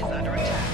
is under attack.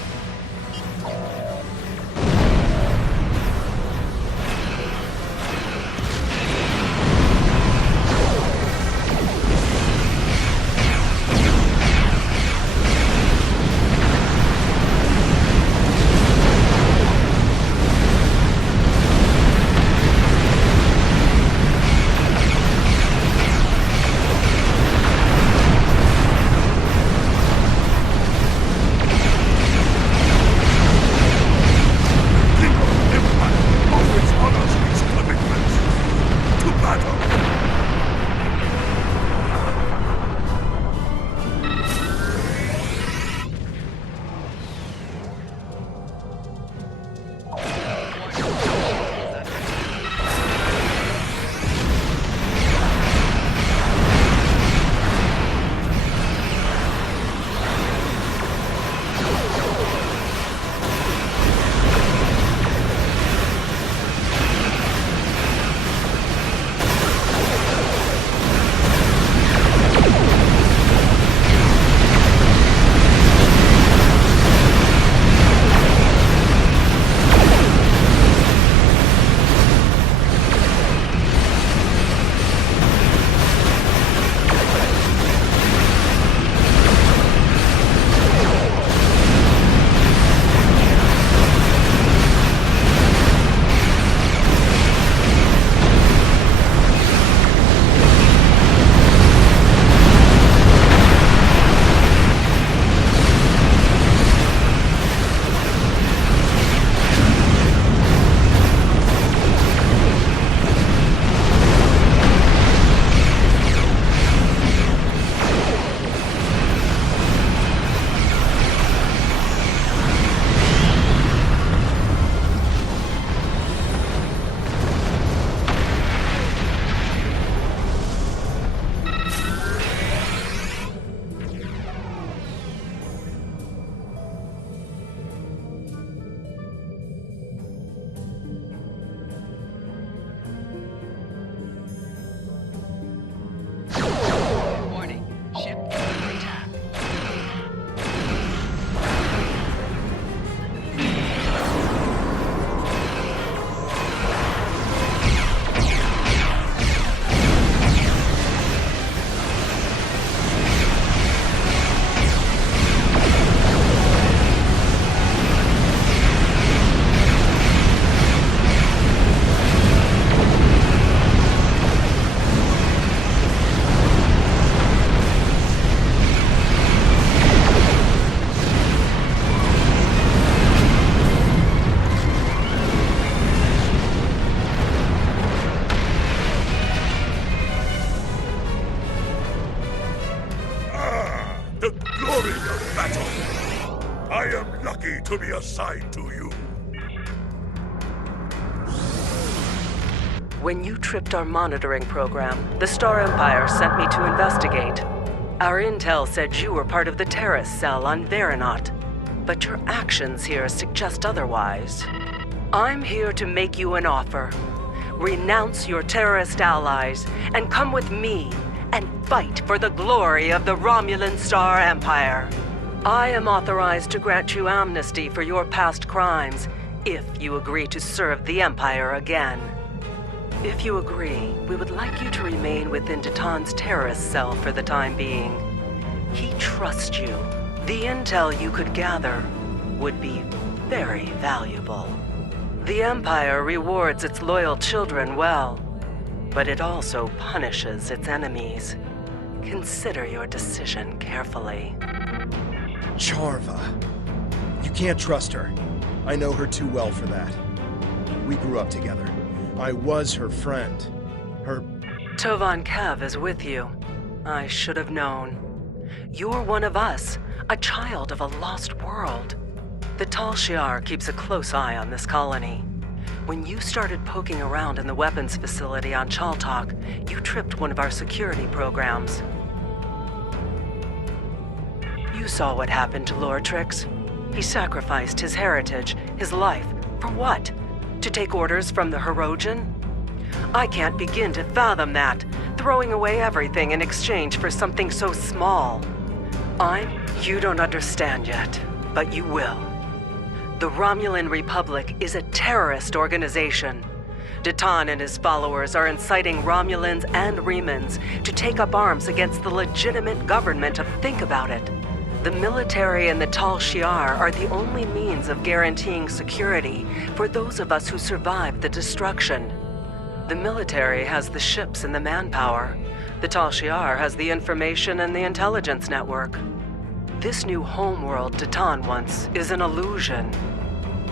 The glory of battle! I am lucky to be assigned to you. When you tripped our monitoring program, the Star Empire sent me to investigate. Our intel said you were part of the terrorist cell on Veranot, but your actions here suggest otherwise. I'm here to make you an offer. Renounce your terrorist allies and come with me and fight for the glory of the Romulan Star Empire. I am authorized to grant you amnesty for your past crimes if you agree to serve the Empire again. If you agree, we would like you to remain within Titan's terrorist cell for the time being. He trusts you. The intel you could gather would be very valuable. The Empire rewards its loyal children well, but it also punishes its enemies. Consider your decision carefully. Charva. You can't trust her. I know her too well for that. We grew up together. I was her friend. Her... Tovan Kev is with you. I should have known. You're one of us, a child of a lost world. The Tal Shiar keeps a close eye on this colony. When you started poking around in the weapons facility on Chaltok, you tripped one of our security programs. You saw what happened to Lortrix. He sacrificed his heritage, his life, for what? To take orders from the Hirogen? I can't begin to fathom that, throwing away everything in exchange for something so small. You don't understand yet. but you will. The Romulan Republic is a terrorist organization. Deton and his followers are inciting Romulans and Remans to take up arms against the legitimate government of Think About It. The military and the Tal Shiar are the only means of guaranteeing security for those of us who survived the destruction. The military has the ships and the manpower. The Tal Shiar has the information and the intelligence network. This new homeworld Deton wants is an illusion.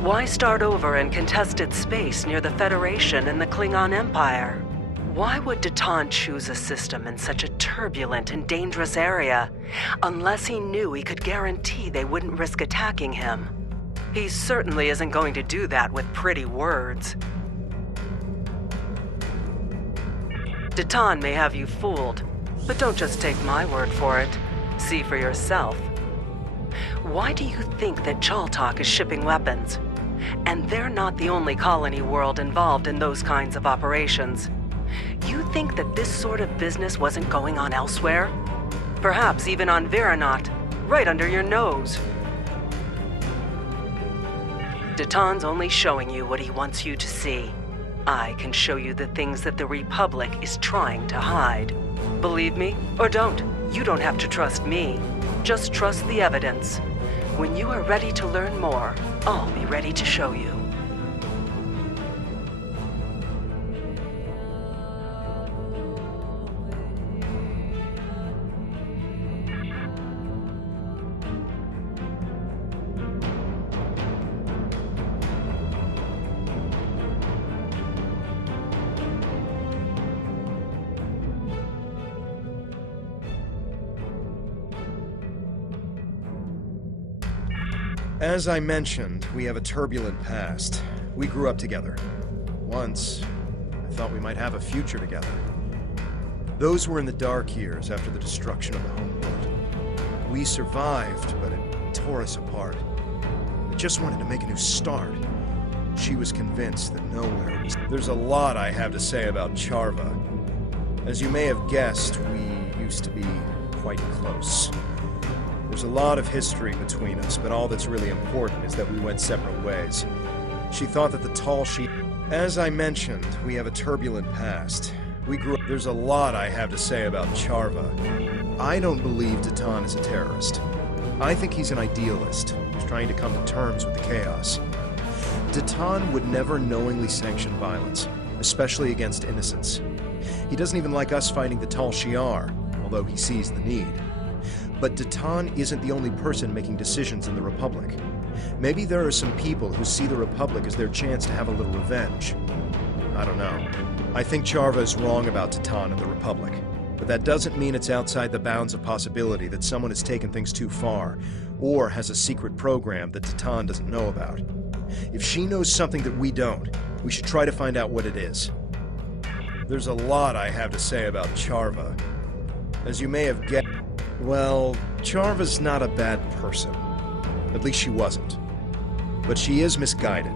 Why start over in contested space near the Federation and the Klingon Empire? Why would Deton choose a system in such a turbulent and dangerous area, unless he knew he could guarantee they wouldn't risk attacking him? He certainly isn't going to do that with pretty words. Deton may have you fooled, but don't just take my word for it. See for yourself. Why do you think that Chaltok is shipping weapons? And they're not the only colony world involved in those kinds of operations. You think that this sort of business wasn't going on elsewhere? Perhaps even on Veranot, right under your nose. Deton's only showing you what he wants you to see. I can show you the things that the Republic is trying to hide. Believe me, or don't. You don't have to trust me. Just trust the evidence. When you are ready to learn more, I'll be ready to show you. As I mentioned, we have a turbulent past. We grew up together. Once, I thought we might have a future together. Those were in the dark years after the destruction of the homeworld. We survived, but it tore us apart. I just wanted to make a new start. She was convinced that nowhere was... There's a lot I have to say about Charva. As you may have guessed, we used to be quite close. There's a lot of history between us, but all that's really important is that we went separate ways. She thought that the Tal Shiar... As I mentioned, we have a turbulent past. We grew up... There's a lot I have to say about Charva. I don't believe Deton is a terrorist. I think he's an idealist who's trying to come to terms with the chaos. Deton would never knowingly sanction violence, especially against innocents. He doesn't even like us fighting the Tal Shiar, although he sees the need. But Deton isn't the only person making decisions in the Republic. Maybe there are some people who see the Republic as their chance to have a little revenge. I don't know. I think Charva is wrong about Deton and the Republic. But that doesn't mean it's outside the bounds of possibility that someone has taken things too far, or has a secret program that Deton doesn't know about. If she knows something that we don't, we should try to find out what it is. There's a lot I have to say about Charva. As you may have guessed, well, Charva's not a bad person. At least she wasn't. But she is misguided.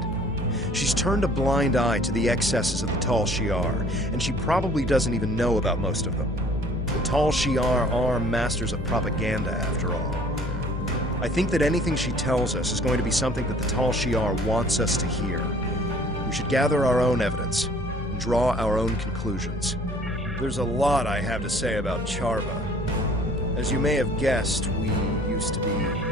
She's turned a blind eye to the excesses of the Tal Shiar, and she probably doesn't even know about most of them. The Tal Shiar are masters of propaganda, after all. I think that anything she tells us is going to be something that the Tal Shiar wants us to hear. We should gather our own evidence, and draw our own conclusions. There's a lot I have to say about Charva. As you may have guessed, we used to be...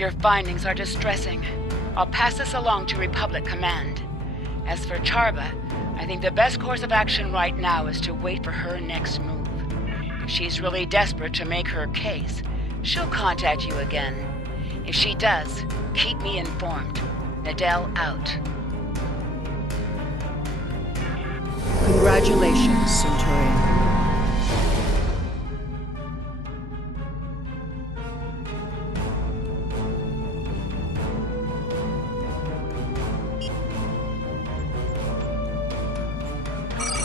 Your findings are distressing. I'll pass this along to Republic Command. As for Charba, I think the best course of action right now is to wait for her next move. If she's really desperate to make her case, she'll contact you again. If she does, keep me informed. Nadell out. Congratulations, Centurion.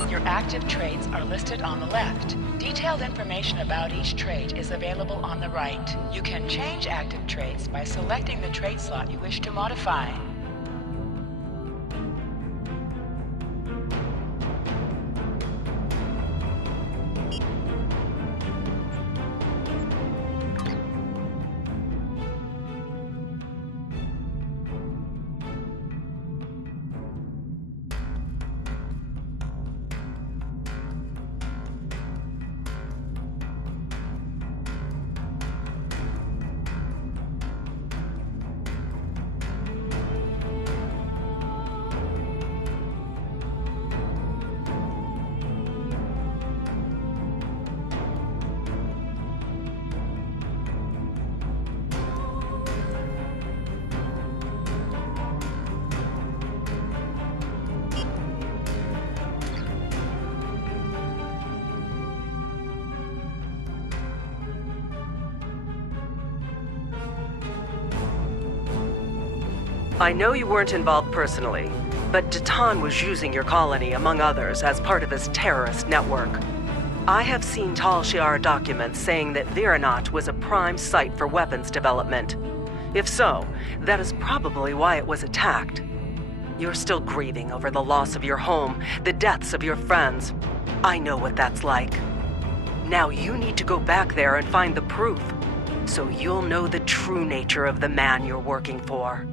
Your active traits are listed on the left. Detailed information about each trait is available on the right. You can change active traits by selecting the trait slot you wish to modify. I know you weren't involved personally, but Datan was using your colony, among others, as part of his terrorist network. I have seen Tal Shiar documents saying that Viranot was a prime site for weapons development. If so, that is probably why it was attacked. You're still grieving over the loss of your home, the deaths of your friends. I know what that's like. Now you need to go back there and find the proof, so you'll know the true nature of the man you're working for.